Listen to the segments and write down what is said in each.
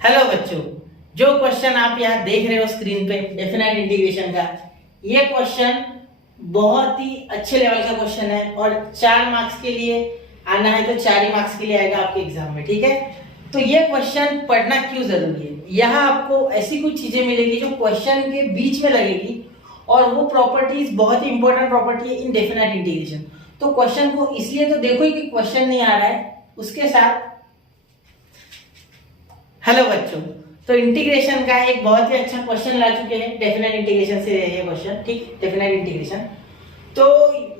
Hello बच्चों, जो question आप यहाँ देख रहे हो स्क्रीन पे डेफिनेट इंटीग्रेशन का, ये क्वेश्चन बहुत ही अच्छे लेवल का क्वेश्चन है और 4 मार्क्स के लिए आना है तो 4 ही मार्क्स के लिए आएगा आपके एग्जाम में। ठीक है, तो ये क्वेश्चन पढ़ना क्यों जरूरी है, यहाँ आपको ऐसी कुछ चीजें मिलेगी जो क्वेश्चन के बीच में लगेगी और वो प्रॉपर्टीज बहुत ही इंपॉर्टेंट प्रॉपर्टी है इन डेफिनेट इंटीग्रेशन। तो क्वेश्चन को इसलिए तो देखो कि क्वेश्चन नहीं आ रहा है, उसके साथ हेलो बच्चों, तो इंटीग्रेशन का एक बहुत ही अच्छा क्वेश्चन ला चुके हैं डेफिनेट इंटीग्रेशन से ये क्वेश्चन। ठीक, डेफिनेट इंटीग्रेशन। तो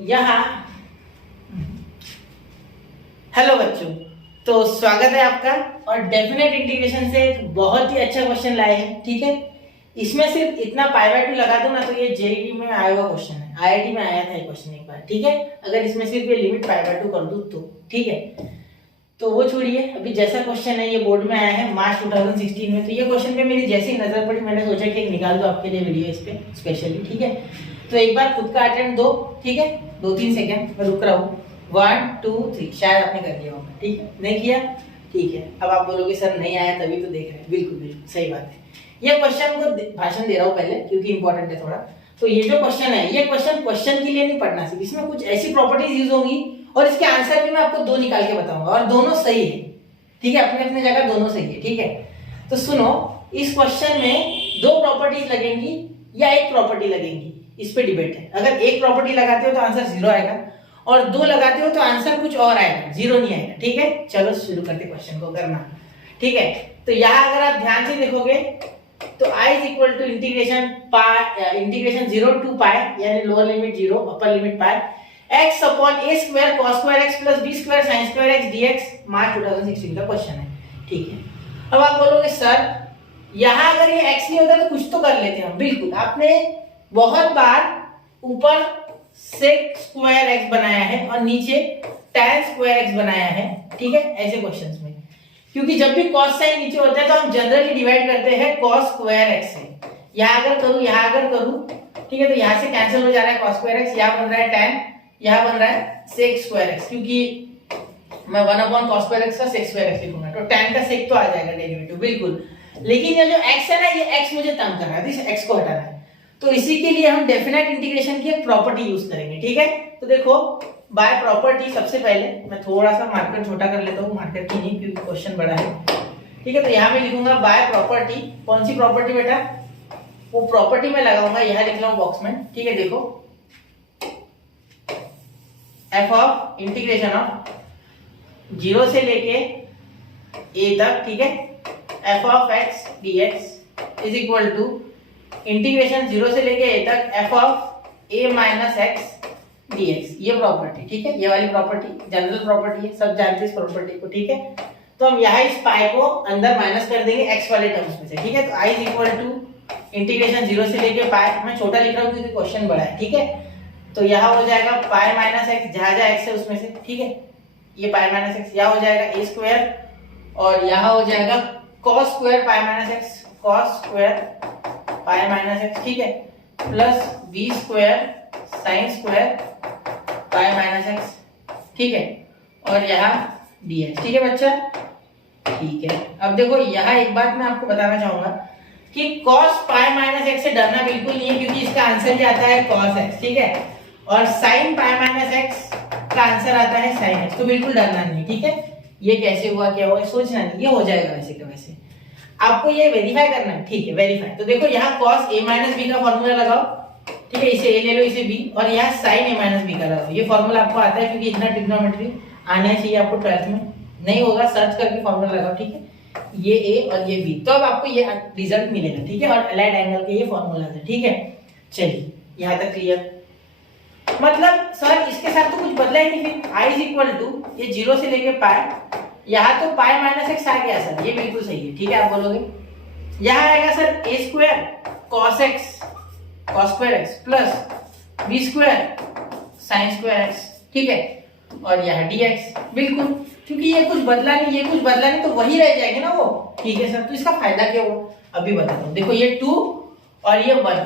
यहाँ हेलो बच्चों, तो स्वागत है आपका और डेफिनेट इंटीग्रेशन से एक बहुत ही अच्छा क्वेश्चन लाए हैं। ठीक है, इसमें सिर्फ इतना π/2 लगा दो ना तो ये जेईई में आया हुआ क्वेश्चन है, आईआईटी में आया था ये क्वेश्चन एक बार। ठीक है, अगर इसमें सिर्फ ये लिमिट π/2 कर दूं तो ठीक है, तो वो छोड़िए। अभी जैसा क्वेश्चन है ये बोर्ड में आया है मार्च 2016 में, तो ये क्वेश्चन पे मेरी जैसी नजर पड़ी मैंने सोचा कि एक निकाल दो आपके लिए वीडियो इस पे स्पेशली। ठीक है, तो एक बार खुद का अटेम्प्ट दो। ठीक है, 2-3 सेकंड मैं रुक रहा हूँ। 1 2 3, शायद आपने कर लिया होगा। ठीक है, नहीं किया? ठीक है, अब आप बोलोगे सर नहीं आया तभी तो देख रहे हैं। बिल्कुल बिल्कुल सही बात है। ये क्वेश्चन को भाषण दे रहा हूँ पहले क्योंकि इंपॉर्टेंट है थोड़ा। तो ये जो क्वेश्चन है ये क्वेश्चन के लिए नहीं पढ़ना, सिर्फ इसमें कुछ ऐसी प्रॉपर्टीज यूज होंगी और इसके आंसर भी मैं आपको 2 निकाल के बताऊंगा और दोनों सही है। ठीक है, अपने अपने जगह दोनों सही है। ठीक है, तो सुनो, इस क्वेश्चन में 2 प्रॉपर्टीज लगेंगी या 1 प्रॉपर्टी लगेंगी, इस पे डिबेट है। अगर 1 प्रॉपर्टी लगाते हो तो आंसर 0 आएगा और 2 लगाते हो तो आंसर कुछ और आएगा, 0 नहीं आएगा। ठीक है, चलो शुरू करते क्वेश्चन को करना। ठीक है, तो यहाँ अगर आप ध्यान से देखोगे तो i is equal to integration 0 to π यानी lower limit 0 upper limit π x upon a square cos square x plus b square sin square x dx मार्च 2016 का क्वेश्चन है। ठीक है, अब आप बोलोगे सर यहाँ अगर ये x नहीं होता तो कुछ तो कर लेते हम। बिल्कुल, आपने बहुत बार ऊपर sec स्क्वायर x बनाया है और नीचे tan स्क्वायर x बनाया है। ठीक है, ऐसे क्वेश्चंस में क्योंकि जब भी cos साइन नीचे होता है तो हम जनरली डिवाइड करते हैं cos स्क्वायर x से। यहाँ अगर करूँ यहाँ अगर करूँ, ठीक है, तो यहाँ से कैंसिल हो जा रहा है cos स्क्वायर x, यहाँ बन रहा है tan, यहाँ बन रहा है sec स्क्वायर x, क्योंकि मैं 1 अपॉन cos स्क्वायर x का sec स्क्वायर x लिखूंगा तो tan का sec तो आ जाएगा डेरिवेटिव। बिल्कुल, लेकिन ये जो x है ना, ये x मुझे तंग कर रहा है, इस x को हटाना है। तो इसी के लिए हम डेफिनेट इंटीग्रेशन की एक प्रॉपर्टी यूज करेंगे। ठीक है, तो देखो बाय प्रॉपर्टी सबसे पहले मैं थोड़ा सा मार्कर छोटा कर लेता हूँ, मार्कर की नहीं क्योंकि क्वेश्चन बड़ा है। ठीक है, तो यहाँ मैं लिखूंगा बाय प्रॉपर्टी। कौन सी प्रॉपर्टी बेटा? वो प्रॉपर्टी में लगाऊंगा, यहाँ लिख रहा हूँ बॉक्स में। ठीक है, देखो f ऑफ इंटीग्रेशन ऑफ 0 से लेके a तक, ठीक है, f of x dx is equal to integration 0 से लेके a तक f of a minus x dx। ये प्रॉपर्टी, ठीक है, ये वाली प्रॉपर्टी जनरल प्रॉपर्टी है, सब जानते हैं इस प्रॉपर्टी को। ठीक है, तो हम यहाँ इस पाई को अंदर माइनस कर देंगे x वाले टर्म्स में से। ठीक है, तो i is equal to integration 0 से लेके पाई, मैं छोटा लिख रहा हूँ क्योंकि क्वेश्चन बड़ा है। ठीक है, तो यहाँ हो जाएगा पाई माइनस एक्स, जहाँ जहाँ एक्स है उसमें से। ठीक है, ये पाई माइनस एक्स, यहाँ हो जाएगा ए स्क्वायर और यहाँ हो जाएगा cos square pi minus x, cos square pi minus x, ठीक है, plus b square sine square pi minus x. ठीक है, और यहाँ डी एक्स। ठीक है बच्चा, ठीक है। अब देखो यहाँ एक बात मैं आपको बताना चाहूंगा कि cos पाई माइनस एक्स से डरना बिल्कुल नहीं है क्योंकि इसका आंसर क्या आता है cos x। ठीक है, और sin पाई माइनस एक्स का आंसर आता है sin x, तो बिल्कुल डरना नहीं। ठीक है, ये कैसे हुआ क्या हुआ सोचना नहीं, ये हो जाएगा वैसे का वैसे। आपको ये वेरीफाई करना है। ठीक है, वेरीफाई। तो देखो यहाँ cos a माइनस बी का फॉर्मूला लगाओ। ठीक है, इसे a ले लो, इसे b, और यहाँ sin a माइनस बी का लगाओ। ये फॉर्मूला आपको आता है क्योंकि इतना ट्रिग्नोमेट्री आना चाहिए आपको 12th में, नहीं होगा सर्च करके फॉर्मूला लगाओ। ठीक है, ये a और ये b, तो अब आपको ये रिजल्ट मिलेगा। ठीक है, और अलाइड एंगल के ये फॉर्मूला है। ठीक है, चलिए यहाँ तक क्लियर। मतलब सर इसके साथ तो कुछ बदला ही नहीं, फिर i इज इक्वल टू ये 0 से लेके पाई, यहाँ तो पाई माइनस एक्स आ गया सर, ये बिल्कुल सही है। ठीक है, आप बोलोगे यहाँ आएगा sir a square cos x cos square x plus b square sin square x। ठीक है, और यहाँ dx। बिल्कुल, क्योंकि ये कुछ बदला नहीं, ये कुछ बदला नहीं, तो वही रह जाएंगे ना वो। ठीक है सर, तो इसका फायदा क्या हुआ अभी बताता हूँ। देखो ये 2 और ये 1,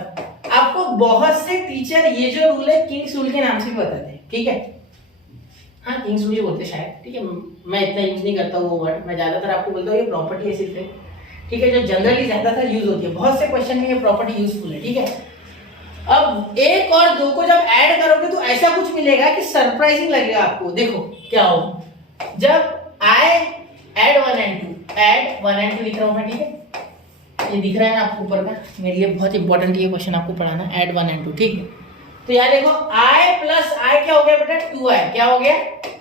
आपको बहुत से टीचर ये जो रूल है किंग्स रूल के नाम से भी बताते हैं। ठीक है, हाँ किंग्स रूल बोलते शायद। ठीक है, मैं इतना यूज नहीं करता हूँ वो वर्ड, मैं ज्यादातर आपको बोलता हूँ ये प्रॉपर्टी है सिर्फ। ठीक है, जो जनरली ज्यादातर यूज होती है, बहुत से क्वेश्चन में ये प्रॉपर्टी यूजफुल है। ठीक है, अब 1 और 2 को जब ऐड करोगे तो ऐसा कुछ मिलेगा कि सरप्राइजिंग लगेगा आपको। देखो क्या हो, जब I add 1 and 2, add 1 and 2 लिख रहा हूं मैं। ठीक है, ये दिख रहा है ना आपको ऊपर का, मेरे लिए बहुत इंपॉर्टेंट ये क्वेश्चन आपको पढ़ाना, ऐड 1 and 2। ठीक है, तो यार देखो i प्लस आई क्या हो गया बेटा, 2i, क्या हो गया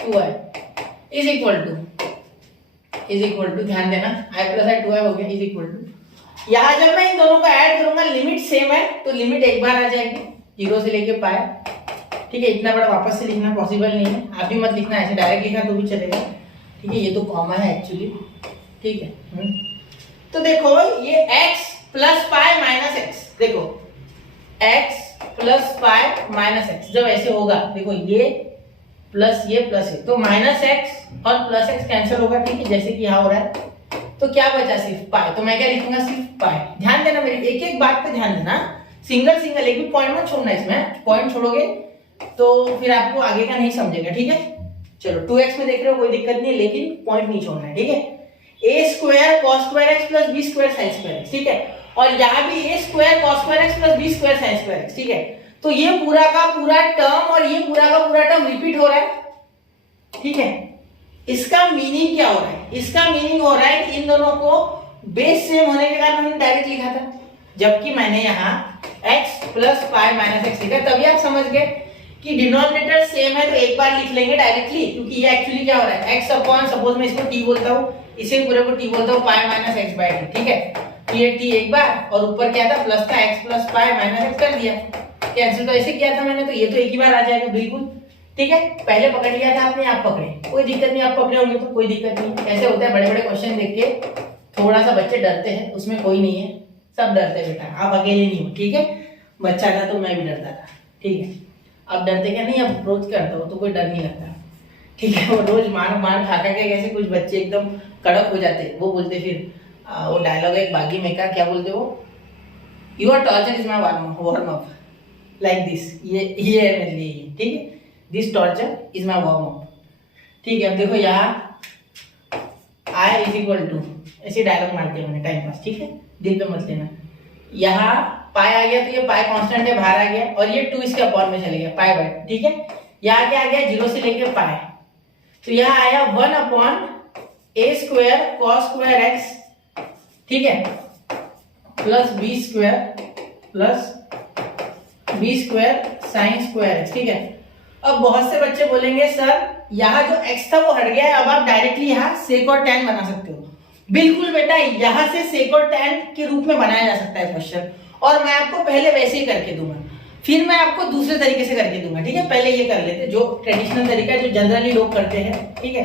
2i इज इक्वल टू, ध्यान देना, i प्लस आई 2i हो गया इज इक्वल टू, यहाँ जब मैं इन दोनों को ऐड करूंगा लिमिट सेम है तो लिमिट एक बार आ जाएगी 0 से लेके पाए। ठीक है, इतना बड़ा वापस से लिखना पॉसिबल नहीं है, आप भी मत लिखना, ऐसे डायरेक्ट लिखना तो भी चलेगा। ठीक है, ये तो कॉमन है एक्चुअली। ठीक है, तो देखो ये x plus pi minus x, देखो x plus pi minus x जब ऐसे होगा, देखो ये प्लस ये तो माइनस एक्स और प्लस एक्स कैंसिल होगा। ठीक है, जैसे कि यहाँ हो रहा है, तो क्या बचा सिर्फ पाई, तो मैं क्या लिखूंगा सिर्फ पाई। ध्यान देना, मेरी एक एक बात पे ध्यान देना, सिंगल एक भी पॉइंट मत छोड़ना, इसमें पॉइंट छोड़ोगे तो फिर आपको आगे का नहीं समझेगा। ठीक है, चलो 2x में देख रहे हो कोई दिक्कत नहीं है, लेकिन पॉइंट नहीं छोड़ना है। ठीक है, a square cos square x plus b square sin square x। ठीक है, और यहाँ भी a square cos square x plus b square sin square x। ठीक है, तो ये पूरा का पूरा टर्म और ये पूरा का पूरा टर्म रिपीट हो रहा है। ठीक है, इसका मीनिंग क्या हो रहा है, इसका मीनिंग हो रहा है कि इन दोनों को बेस सेम होने के कारण मैंने डायरेक्ट लिखा था, जबकि मैंने यहाँ x plus pi minus x लिखा, तभी आप समझ गए कि डिनोमिनेटर सेम है तो एक बार लिख लेंगे डायरेक्टली, क्योंकि ये एक्चुअली क्या हो रहा है, x अपॉन, सपोज मैं इसको t बोलता हूँ, इसे पूरे को t बोलता हूँ, पाई माइनस एक्स बाई टी। ठीक है, तो ये t एक बार और ऊपर क्या था प्लस था, x plus pi minus x कर दिया, कैंसिल तो ऐसे किया था मैंने, तो ये तो एक ही बार आ जाएगा बिल्कुल। ठीक है, पहले पकड़ लिया था आपने, आप पकड़े, कोई दिक्कत नहीं, आप पकड़े होंगे तो कोई दिक्कत नहीं। ऐसे होता है, बड़े बड़े क्वेश्चन देख के थोड़ा सा बच्चे डरते हैं, उसमें कोई नहीं है, सब डरते हैं बेटा, आप अकेले नहीं हो। ठीक है, बच्चा था तो मैं भी डरता था। ठीक है, अब डरते क्या नहीं, अब रोज करता हो तो कोई डर नहीं लगता। ठीक है, वो रोज मार मार खा के कैसे कुछ बच्चे एकदम कड़क हो जाते, वो बोलते फिर वो डायलॉग है एक बागी में का, क्या बोलते वो, your torture is my warm up, like this, ये है मेरे लिए। ठीक है, this torture is my warm up. ठीक है, अब देखो यहाँ आई इज इक्वल टू, ऐसे डायलॉग मारते हैं मैंने टाइम पास। ठीक है, दिल पे मत लेना, यहाँ पाई आ गया तो ये पाई कांस्टेंट है, बाहर आ गया, और ये 2 इसके अपॉन में चले गया पाई बाई। ठीक है, यहाँ क्या आ गया 0 से लेके पाई, तो यहाँ आया 1 upon a square cos square x. ठीक है, plus b square sine square x. ठीक है, अब बहुत से बच्चे बोलेंगे सर यहाँ जो x था वो हट गया है, अब आप डायरेक्टली यहाँ सेक और tan बना सकते हो। बिल्कुल बेटा, यहाँ से सेक और tan के रूप में बनाया जा सकता है क्वेश्चन, और मैं आपको पहले वैसे ही करके दूंगा, फिर मैं आपको दूसरे तरीके से करके दूंगा। ठीक है, पहले ये कर लेते जो ट्रेडिशनल तरीका है, जो जनरली लोग करते हैं। ठीक है,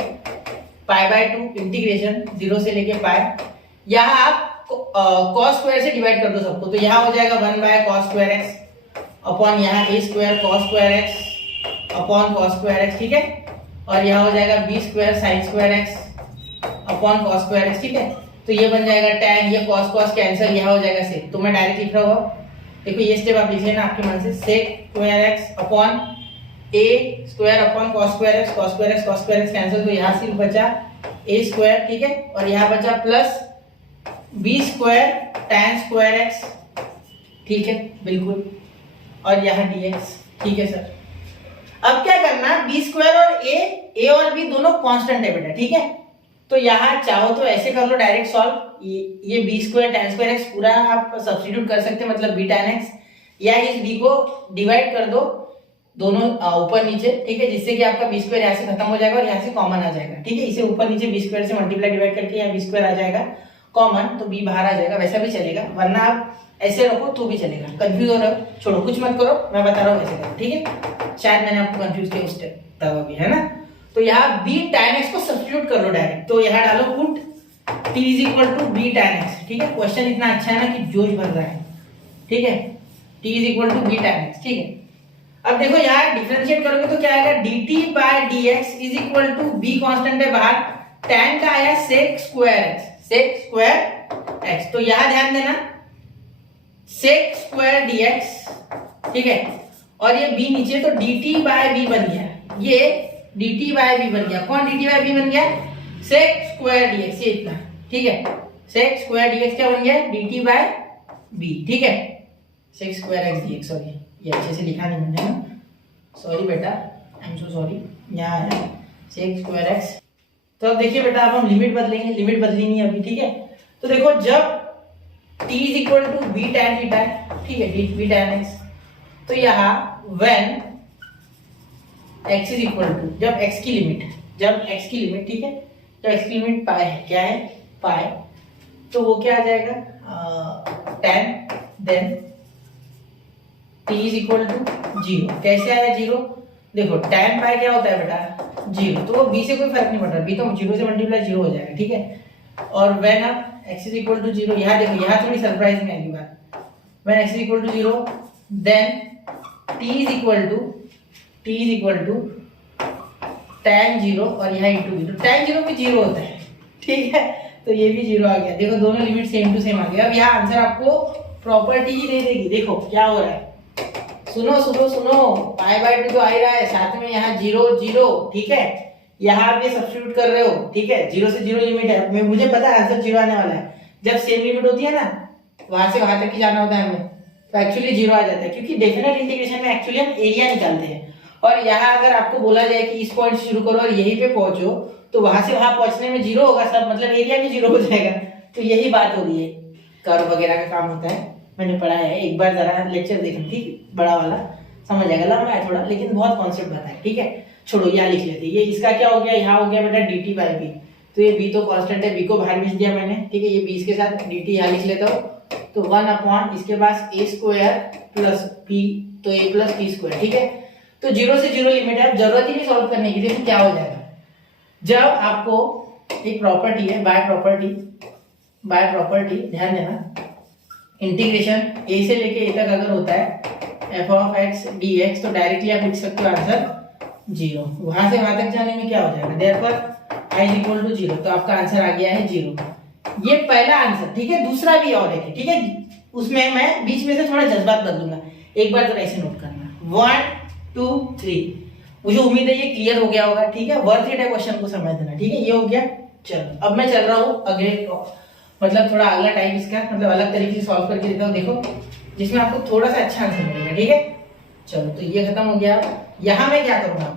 पाई बाय 2 इंटीग्रेशन 0 से लेके पाई, यहाँ आप cos स्क्वायर से डिवाइड कर दो सबको, तो यहाँ हो जाएगा 1 by cos square x upon यहाँ a square cos square x upon cos square x। ठीक है, और यहाँ हो जाएगा b square sin square x upon cos square x। ठीक है, तो ये बन जाएगा tan, ये cos कैंसिल, यहाँ हो जाएगा sec, तो मैं डायरेक्ट लिख रहा हूँ। देखो ये स्टेप आप लिख लेना आपके मन से, sec square x upon a square upon cos square x cancel, तो यहाँ सिर्फ बचा a स्क्वायर। ठीक है, और यहाँ बचा plus b square tan square x। ठीक है, बिल्कुल, और यहाँ dx। ठीक है सर, अब क्या करना, b स्क्वायर और a और b दोनों कांस्टेंट है बेटा। ठीक है, तो यहाँ चाहो तो ऐसे कर लो डायरेक्ट सॉल्व, ये b square tan square x पूरा आप सब्स्टिट्यूट कर सकते हैं, मतलब b tan x, या इस b को डिवाइड कर दो दोनों ऊपर नीचे। ठीक है, जिससे कि आपका b स्क्वायर यहाँ से खत्म हो जाएगा और यहाँ से कॉमन आ जाएगा। ठीक है, इसे ऊपर नीचे b स्क्वायर से मल्टीप्लाई डिवाइड करके यहाँ b स्क्वायर आ जाएगा कॉमन, तो b बाहर आ जाएगा, वैसा भी चलेगा, वरना आप ऐसे रखो तो भी चलेगा। कंफ्यूज हो रहा हो, छोड़ो, कुछ मत करो, मैं बता रहा हूँ कैसे करो। ठीक है, शायद मैंने आपको कंफ्यूज किया उस तब अभी, है ना। तो यहाँ b tan x को सब्स्टिट्यूट कर लो डायरेक्ट, तो यहाँ डालो put t is equal to b tan x। ठीक है, क्वेश्चन इतना अच्छा है ना कि जोश भर रहा है। ठीक है, t is equal to b tan x। ठीक है, अब देखो यहाँ डिफरेंशिएट करोगे तो क्या आएगा, dt by dx is equal to b constant है बाहर, tan का आया sec स्क्वायर x, तो यहाँ ध्यान देना sec स्क्वायर dx। ठीक है, और ये b नीचे, तो dt बाय b बन गया, ये dt बाय b बन गया। कौन dt बाय b बन गया, sec स्क्वायर dx, ये इतना। ठीक है, सेक स्क्वायर dx क्या बन गया, dt बाय b, ठीक है। Sec square x dx, sorry ये अच्छे से लिखा नहीं मैंने ना, सॉरी बेटा, आई एम सो सॉरी। यहाँ है सेक स्क्वायर x। तो अब देखिए बेटा, अब हम लिमिट बदलेंगे, लिमिट बदली नहीं अभी, ठीक है। तो देखो जब t is equal to b tan theta है, ठीक है, b tan x, तो यहाँ when x is equal to, जब x की लिमिट, ठीक है, जब x की लिमिट पाई है, क्या है पाई, तो वो क्या आ जाएगा tan, then t is equal to 0। कैसे आया 0, देखो tan पाई क्या होता है बेटा 0, तो वो b से कोई फर्क नहीं पड़ रहा, b तो 0 से मल्टीप्लाई 0 हो जाएगा, ठीक है। और व्हेन अब x इज इक्वल टू 0, यहाँ देखो यहाँ थोड़ी सरप्राइजिंग आएगी बात, when x is equal to 0 then t is equal to tan 0 और यहाँ इंटू b, तो tan 0 भी 0 होता है, ठीक है, तो ये भी 0 आ गया। देखो दोनों लिमिट सेम टू सेम आ गया। अब यहाँ आंसर आपको प्रॉपर्टी ही दे देगी। देखो क्या हो रहा है, सुनो पाई बाय 2 तो आ ही रहा है, साथ में यहाँ 0 0, ठीक है, यहाँ आप ये सब्स्टिट्यूट कर रहे हो, ठीक है, 0 से 0 लिमिट है, मुझे पता है आंसर 0 आने वाला है। जब सेम लिमिट होती है ना, वहां से वहां तक ही जाना होता है हमें, तो एक्चुअली 0 आ जाता है, क्योंकि डेफिनेट इंटीग्रेशन में एक्चुअली हम एरिया निकालते हैं। और यहाँ अगर आपको बोला जाए कि इस पॉइंट से शुरू करो और यहीं पे पहुंचो, तो वहां से वहां पहुंचने में 0 होगा सब, मतलब एरिया भी 0 हो जाएगा। तो यही बात हो रही है, कर्व वगैरह का काम होता है, मैंने पढ़ा है, एक बार जरा लेक्चर देखना, ठीक, बड़ा वाला, समझ आएगा, लंबा है थोड़ा लेकिन बहुत कॉन्सेप्ट बताया, ठीक है। छोड़ो यहाँ लिख लेते, ये इसका क्या हो गया, यहाँ हो गया बेटा dt बाई b, तो ये b तो कांस्टेंट है, b को बाहर भेज दिया मैंने, ठीक है, ये b के साथ dt यहाँ लिख लेता हूँ, तो 1 अपॉन इसके पास a स्क्वायर प्लस p, तो a प्लस p स्क्वायर, ठीक है। तो 0 से 0 लिमिट है, अब जरूरत ही नहीं सॉल्व करने की। देखो क्या हो जाएगा, जब आपको एक प्रॉपर्टी है बाय प्रॉपर्टी, ध्यान देना, इंटीग्रेशन a से लेके a तक अगर होता है f ऑफ x dx, तो डायरेक्टली आप लिख सकते हो आंसर 0, वहां से वहां तक जाने में क्या हो जाएगा, therefore i is equal to 0, तो आपका आंसर आ गया है 0। ये पहला आंसर, ठीक है। दूसरा भी और है, ठीक है, उसमें मैं बीच में से थोड़ा जज्बात बदलूंगा, एक बार जरा ऐसे नोट करना, 1 2 3, मुझे उम्मीद है ये क्लियर हो गया होगा, ठीक है, वर्थ इट है क्वेश्चन को समझ देना, ठीक है, ये हो गया। चलो अब मैं चल रहा हूँ अगले, मतलब थोड़ा अगला टाइप इसका, मतलब अलग तरीके से सॉल्व करके देता हूँ, देखो, जिसमें आपको थोड़ा सा अच्छा आंसर मिलेगा, ठीक है। चलो तो ये खत्म हो गया। यहाँ मैं क्या करूंगा,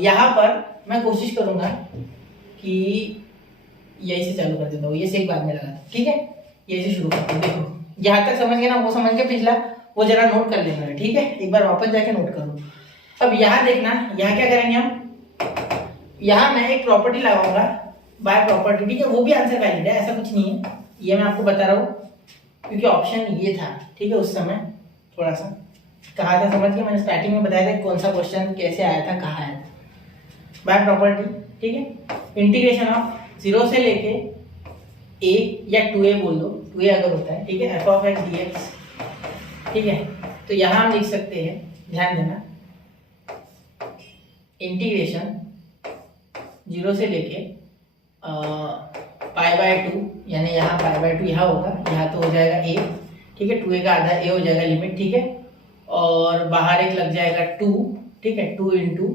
यहाँ पर मैं कोशिश करूंगा कि यही से चालू कर देता हूँ, ये से एक बाद में लगा, ठीक है, यही से शुरू करता हूँ। देखो यहाँ तक समझ गए ना, वो समझ के पिछला वो जरा नोट कर लेना है, ठीक है, एक बार वापस जाके नोट करो। अब यहाँ देखना, यहाँ क्या करेंगे हम, यहाँ मैं एक प्रॉपर्टी लगाऊंगा बाय प्रॉपर्टी, ठीक है, वो भी आंसर वैलिड है, ऐसा कुछ नहीं है, ये मैं आपको बता रहा हूँ क्योंकि ऑप्शन ये था, ठीक है, उस समय थोड़ा सा कहा था, समझ के मैंने स्टार्टिंग में बताया था कौन सा क्वेश्चन कैसे आया था, कहाँ आया था, बाय प्रॉपर्टी, ठीक है, इंटीग्रेशन ऑफ 0 से लेके a या 2a बोल दो, 2a अगर होता है, ठीक है, f ऑफ x dx, ठीक है। तो यहाँ हम लिख सकते हैं, ध्यान देना, इंटीग्रेशन 0 से लेके पाई बाय 2, यानी यहाँ पाई बाय 2 यहाँ होगा, यहाँ तो हो जाएगा a, ठीक है, 2a का आधा a हो जाएगा लिमिट, ठीक है, और बाहर एक लग जाएगा 2, ठीक है, 2 इंटू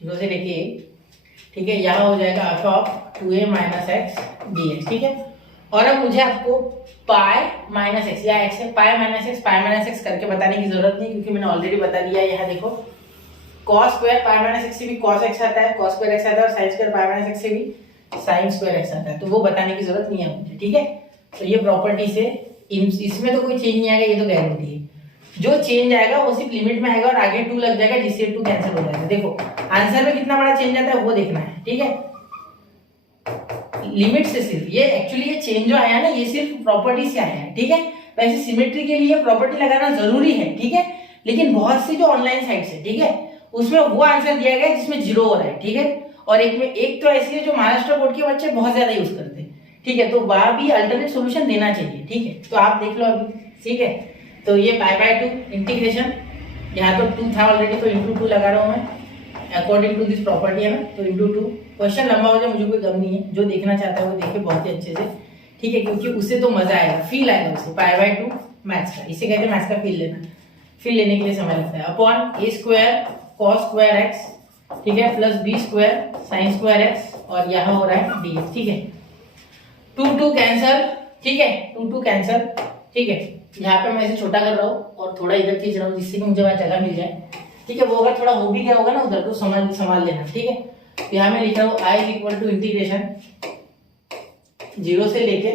0 से लेके a, ठीक है, यहाँ हो जाएगा f of 2a minus x dx, ठीक है। और अब मुझे आपको पाई माइनस एक्स या एक्स है पाई माइनस एक्स करके बताने की जरूरत नहीं, क्योंकि मैंने ऑलरेडी बता दिया है। यहाँ देखो cos square pi minus x से भी कॉस एक्स आता है, कॉस स्क्वायर एक्स आता है, और sign square pi minus x से भी साइन स्क्वायर एक्स आता है, तो वो बताने की जरूरत नहीं है मुझे, ठीक है। तो ये प्रॉपर्टी से इसमें तो कोई चेंज नहीं आएगा, ये तो गारंटी है। जो चेंज आएगा वो सिर्फ लिमिट में आएगा और आगे 2 लग जाएगा, जिससे 2 कैंसिल हो जाएगा। देखो आंसर में कितना बड़ा चेंज आता है वो देखना है, ठीक है, लिमिट से सिर्फ। ये एक्चुअली ये चेंज जो आया ना, ये सिर्फ प्रॉपर्टी से आया है, ठीक है। वैसे सिमेट्री के लिए प्रॉपर्टी लगाना जरूरी है, ठीक है, लेकिन बहुत सी जो ऑनलाइन साइट्स है, ठीक है, उसमें वो आंसर दिया गया जिसमें 0 हो रहा है, ठीक है। और एक तो ऐसी है जो महाराष्ट्र बोर्ड के बच्चे बहुत ज्यादा यूज करते हैं, ठीक है, तो वहां भी अल्टरनेट सोल्यूशन देना चाहिए, ठीक है। तो आप देख लो अभी, ठीक है। तो ये पाई बाय 2 इंटीग्रेशन, यहाँ तो 2 था ऑलरेडी, तो इंटू 2 लगा रहा हूँ मैं, अकॉर्डिंग टू दिस प्रॉपर्टी है ना, तो इंटू 2। क्वेश्चन लंबा हो जाए मुझे कोई गम नहीं है, जो देखना चाहता है वो देखे बहुत ही अच्छे से, ठीक है, क्योंकि उससे तो मजा आएगा, फील आएगा उससे। पाई बाय 2 मैथ्स का, इसे कहते हैं मैथ्स का फील लेना, फील लेने के लिए समय लगता है। Upon a square cos square x, ठीक है, plus b square sine square x, और यहाँ हो रहा है dx, ठीक है। 2 कैंसल, ठीक है, 2 कैंसल, ठीक है। यहाँ पे मैं इसे छोटा कर रहा हूँ और थोड़ा इधर खींच रहा हूँ जिससे कि मुझे वहां जगह मिल जाए, ठीक है। वो अगर थोड़ा हो भी गया होगा ना उधर तो संभाल लेना, ठीक है। यहाँ मैं लिख रहा हूँ I is equal to integration 0 से लेके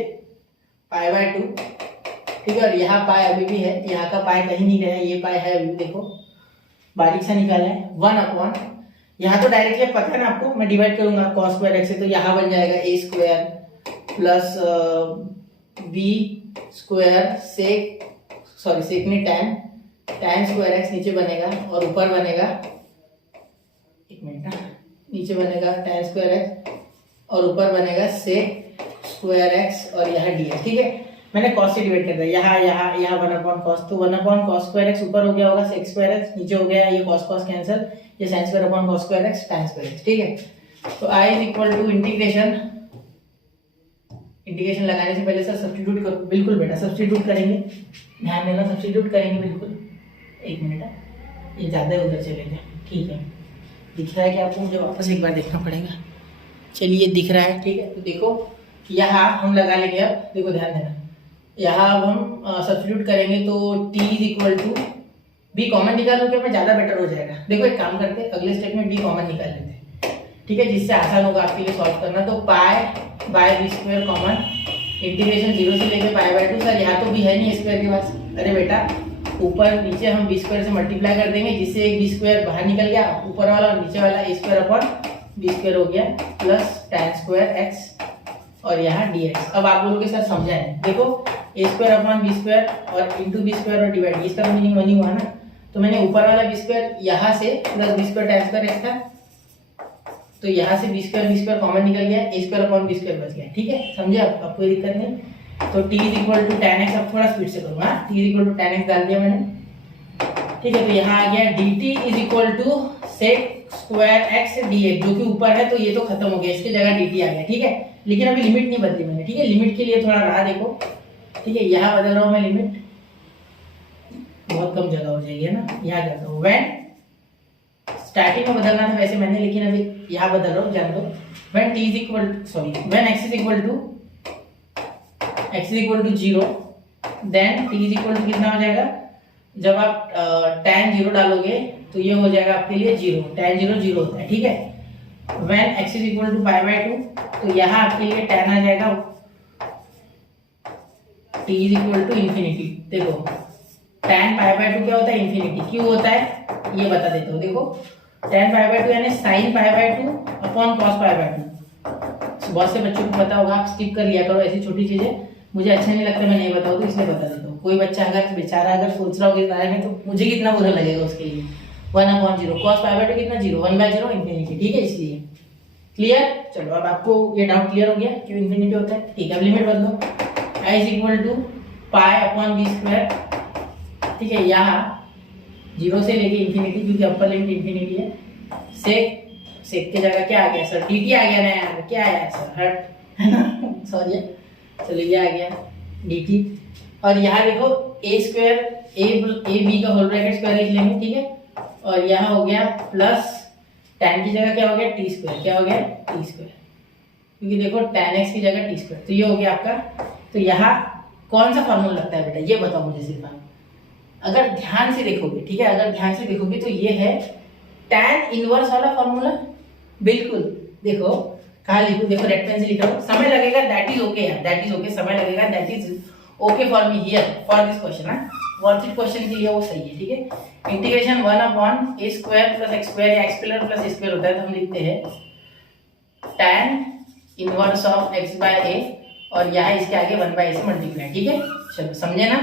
π/2, ठीक है। और यहाँ पाई अभी भी है, यहाँ का पाई कहीं नहीं गया, ये पाई है अभी, देखो बारीक सा निकाला है 1/, यहाँ तो डायरेक्टली पता है ना आपको, मैं डिवाइड करूंगा cos स्क्वायर x से, तो यहाँ बन जाएगा a square plus b square sec में tan स्क्वायर x नीचे बनेगा और ऊपर बनेगा, एक मिनट ना, नीचे बनेगा tan स्क्वायर x और ऊपर बनेगा सेक स्क्वायर x और यहाँ dx, ठीक है। मैंने cos से डिवाइड कर दिया, यहाँ 1/cos, तो 1/cos स्क्वायर x ऊपर हो गया होगा sec स्क्वायर x, नीचे हो गया ये cos कैंसिल, ये sin square upon cos square x tan square x, ठीक है। तो I is equal to integration लगाने से पहले सर सब्स्टिट्यूट करो, बिल्कुल बेटा सब्स्टिट्यूट करेंगे, ध्यान देना सब्स्टिट्यूट करेंगे बिल्कुल। एक मिनट, ये ज़्यादा उधर चलेगा, ठीक है। दिख रहा है कि आपको, मुझे वापस एक बार देखना पड़ेगा। चलिए दिख रहा है, ठीक है। तो देखो यहाँ हम लगा लेंगे, अब देखो ध्यान देना, यहाँ अब हम सब्स्टिट्यूट करेंगे तो t is equal to b common निकालोगे मैं ज़्यादा बेटर हो जाएगा। देखो एक काम करते हैं, अगले स्टेप में b कॉमन निकाल लेते हैं, ठीक है, जिससे आसान होगा आपके लिए सॉल्व करना। तो π/b स्क्वायर कॉमन, इंटीग्रेशन 0 से लेके π/2, सर यहाँ तो b है नहीं स्क्वायर के पास, अरे बेटा ऊपर नीचे हम b स्क्वायर से मल्टीप्लाई कर देंगे, जिससे एक b स्क्वायर बाहर निकल गया, ऊपर वाला और नीचे वाला a square upon b square हो गया प्लस tan स्क्वायर x और यहाँ dx। अब आप लोगों के साथ समझाएं, देखो a square upon b square और इंटू b स्क्वायर और डिवाइड, इसका मीनिंग वही हुआ ना। तो मैंने ऊपर वाला b स्क्वायर यहाँ से plus b square tan square x था, तो यहाँ से b स्क्वायर कॉमन निकल गया, a square upon b square बच गया, ठीक है, समझे आप, आपको कोई दिक्कत नहीं। तो t is equal to tan x, अब थोड़ा स्पीड से करूँगा, t is equal to tan x डाल दिया मैंने, ठीक है। तो यहाँ आ गया dt is equal to sec square x dx, जो कि ऊपर है तो ये तो खत्म हो गया, इसकी जगह dt आ गया, ठीक है। लेकिन अभी लिमिट नहीं बदली मैंने, ठीक है, लिमिट के लिए थोड़ा राह देखो, ठीक है। यहाँ बदल रहा हूँ मैं लिमिट, बहुत कम जगह हो जाएगी है ना, यहाँ करता हूँ व्हेन, स्टार्टिंग में बदलना था वैसे मैंने, लेकिन अभी यहाँ बदल रहा हूँ, जान दो। When x is equal to 0, then t is equal to कितना हो जाएगा, जब आप tan 0 डालोगे तो ये हो जाएगा आपके लिए 0, tan 0 0 होता है, ठीक है। When x is equal to π/2, तो यहाँ आपके लिए tan आ जाएगा t is equal to infinity. देखो tan π/2 क्या होता है, इंफिनिटी, क्यों होता है ये बता देता हूँ। देखो tan π/2 यानी sin π/2 अपॉन cos π/2। बहुत से बच्चों को पता होगा, आप स्किप कर लिया करो ऐसी छोटी चीजें, मुझे अच्छा नहीं लगता मैं नहीं बताऊँ, तो इसलिए बता देता हूँ। कोई बच्चा अगर बेचारा अगर सोच रहा हो कि बारे में, तो मुझे कितना बुरा लगेगा उसके लिए। 1/0 cos π/2 कितना 0, 1/0 इंफिनिटी, ठीक है, इसलिए क्लियर। चलो अब आपको ये डाउट क्लियर हो गया क्यों इंफिनिटी होता है, ठीक है। अब लिमिट बदलो, i is equal to π/b square, ठीक है, यहाँ 0 से लेके इंफिनिटी, क्योंकि अपर लिमिट इंफिनिटी है, सेक के जगह क्या आ गया सर, dt आ गया ना यार, क्या आया सर, हट है ना, सॉरी। चलो ये आ गया dt, और यहाँ देखो a स्क्वायर a b का होल ब्रैकेट स्क्वायर लिख लेंगे, ठीक है। और यहाँ हो गया प्लस tan की जगह क्या हो गया t स्क्वायर, क्या हो गया t स्क्वायर, क्योंकि देखो tan x की जगह t स्क्वायर, तो ये हो गया आपका। तो यहाँ कौन सा फॉर्मूला लगता है बेटा, ये बताओ मुझे सिर्फ आप, अगर ध्यान से देखोगे, ठीक है, अगर ध्यान से देखोगे तो ये है tan इनवर्स वाला फॉर्मूला, बिल्कुल। देखो कहाँ लिखूं, देखो रेड पेन से लिखा हूं, समय लगेगा, दैट इज ओके यार, दैट इज ओके, समय लगेगा, that is okay for me here for this question, हां वर्थ इट क्वेश्चन के लिए वो सही है, ठीक है। Integration 1/a square plus x square या x plus plus a square होता है, तो हम लिखते हैं tan inverse of x by a, और यहाँ इसके आगे 1/a से मल्टीप्लाई, ठीक है। चलो समझे ना,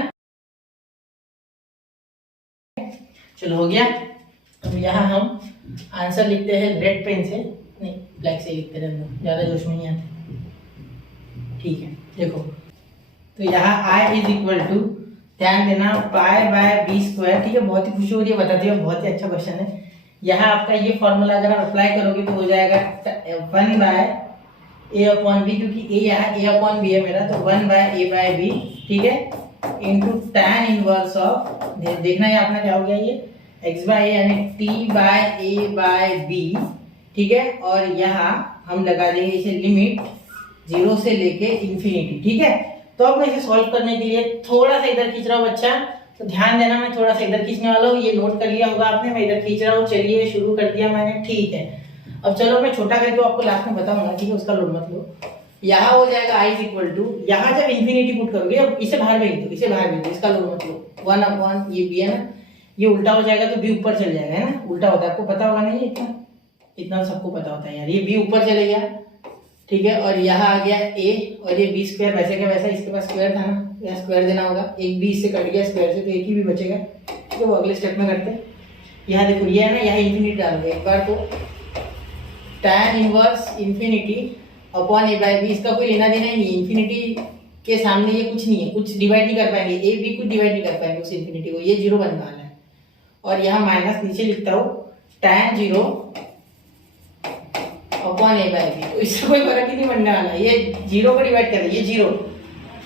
चलो हो गया। अब यहाँ हम आंसर लिखते हैं रेड पेन से, नहीं ब्लैक से लिखते रहते, ज़्यादा जोश में नहीं आते, ठीक है। देखो तो यहाँ i इज इक्वल टू, ध्यान देना, π/b स्क्वायर, ठीक है। बहुत ही खुशी हो रही है बताते हुए, बहुत ही अच्छा क्वेश्चन है। यहाँ आपका ये फॉर्मूला अगर आप अप्लाई करोगे तो हो जाएगा 1/a अपॉन b, क्योंकि a यहाँ a अपॉन b है मेरा, तो 1/a/b, ठीक है, इंटू tan इनवर्स ऑफ, देखना है अपना क्या हो गया ये x/a यानी t/a/b, ठीक है। और यहाँ हम लगा देंगे इसे लिमिट 0 से लेके इंफिनिटी, ठीक है। तो अब मैं इसे सॉल्व करने के लिए थोड़ा सा इधर खींच रहा हूँ बच्चा, तो ध्यान देना, मैं थोड़ा सा इधर खींचने वाला हूँ, ये नोट कर लिया होगा आपने, मैं इधर खींच रहा हूँ। चलिए शुरू कर दिया मैंने, ठीक है। अब चलो मैं छोटा करके आपको लास्ट में बताऊंगा, ठीक है, उसका लोड मत लो। यहाँ हो जाएगा i इक्वल टू, यहाँ जब इंफिनिटी पुट करोगे, अब इसे बाहर भेज दो, इसे बाहर भेज दो, इसका लोड मत लो, 1 अपॉन ये b है ना, ये उल्टा हो जाएगा तो b ऊपर चल जाएगा, है ना, उल्टा होता है, आपको पता होगा ना, ये इतना सबको पता होता है यार, ये b ऊपर चले गया, ठीक है। और यहाँ आ गया a, और ये b स्क्वायर वैसे का वैसा, इसके पास स्क्वायर था ना, यहाँ स्क्वायर देना होगा, एक b इससे कट गया स्क्वायर से, तो एक ही b बचेगा, ठीक है। वो अगले स्टेप में करते हैं। यहाँ देखो ये है ना, यहाँ इंफिनिटी डालोगे एक बार, तो tan inverse infinity upon a by b, इसका कोई लेना देना ही नहीं, इंफिनिटी के सामने ये कुछ नहीं है, कुछ डिवाइड नहीं कर पाएंगे, a b कुछ डिवाइड नहीं कर पाएंगे उस इंफिनिटी को, ये 0 बनने वाला है। और यहाँ माइनस नीचे लिखता हूँ tan 0 upon a by b, तो इससे कोई फर्क ही नहीं बनने वाला, ये 0 को डिवाइड कर, ये 0,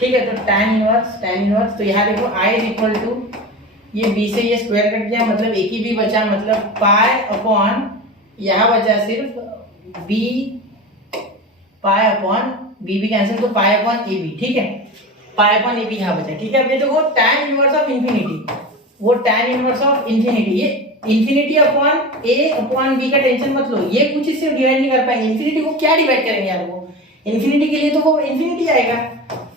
ठीक है। तो tan इनवर्स, तो यहाँ देखो i इज इक्वल टू, ये b से ये स्क्वायर कट गया, मतलब एक ही b बचा, मतलब पाई अपॉन, यहाँ बचा सिर्फ b, पाई अपॉन b भी कैंसिल, तो पाई अपॉन ए बी, ठीक है, पाई अपॉन ए बी यहाँ बचा, ठीक है। अब ये देखो tan इनवर्स ऑफ इंफिनिटी, वो tan इनवर्स ऑफ इंफिनिटी, ये infinity upon a upon b का टेंशन मत लो, ये कुछ इससे डिवाइड नहीं कर पाएंगे, इंफिनिटी को क्या डिवाइड करेंगे यार, वो इंफिनिटी के लिए तो वो इंफिनिटी आएगा,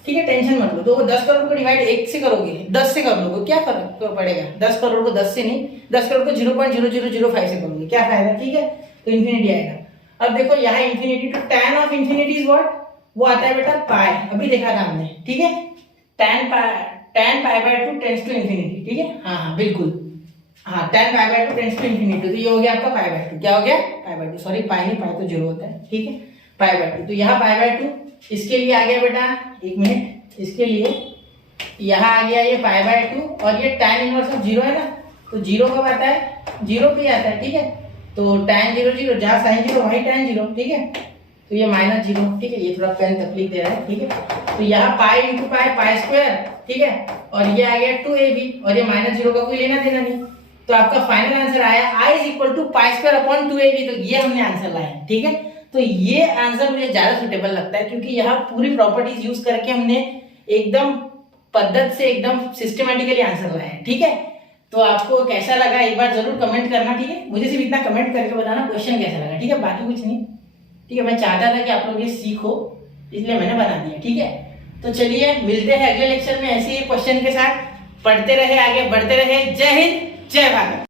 ठीक है, टेंशन मत लो। तो वो 10 करोड़ को डिवाइड 1 से करोगे, 10 से कर लोगे, क्या फर्क पड़ेगा, 10 करोड़ को 10 से नहीं, 10 करोड़ को 0.0005 से करोगे, क्या फायदा, ठीक है, तो इंफिनिटी आएगा। अब देखो यहाँ infinity to tan of infinity is what, वो आता है बेटा पाई, अभी देखा था हमने, ठीक है, tan pi by 2 tends to infinity, ठीक है, हाँ बिल्कुल, हाँ tan pi by 2 tends to infinity, तो ये हो गया आपका पाई बाय 2, क्या हो गया, पाई बाय 2, सॉरी पाई नहीं, पाई तो 0 होता है, ठीक है, पाई बाय 2, तो यहाँ पाई बाय 2, इसके लिए आ गया बेटा, एक मिनट, इसके लिए यहाँ आ गया ये पाई बाय 2, और ये tan इनवर्स ऑफ 0 है ना, तो 0 कब आता है, 0 पे आता है, ठीक है, तो tan 0 0, जहाँ sin 0 वही tan 0, ठीक है, तो ये -0, ठीक है, ये थोड़ा पेन तकलीफ दे रहा है, ठीक है। तो यहाँ pi into pi, pi square, ठीक है, और ये आ गया 2ab, और ये -0 का कोई लेना देना नहीं, तो आपका फाइनल आंसर आया i is equal to pi square upon 2ab, तो ये हमने आंसर लाया है, ठीक है। तो ये आंसर मुझे ज्यादा सुटेबल लगता है, क्योंकि यहाँ पूरी प्रॉपर्टीज यूज करके हमने एकदम पद्धत से, एकदम सिस्टमेटिकली आंसर लाया है, ठीक है। तो आपको कैसा लगा एक बार जरूर कमेंट करना, ठीक है, मुझे सिर्फ इतना कमेंट करके बताना क्वेश्चन कैसा लगा, ठीक है, बाकी कुछ नहीं, ठीक है। मैं चाहता था कि आप लोग ये सीखो, इसलिए मैंने बना दिया, ठीक है। तो चलिए मिलते हैं अगले लेक्चर में ऐसे ही क्वेश्चन के साथ, पढ़ते रहे, आगे बढ़ते रहे, जय हिंद जय भारत।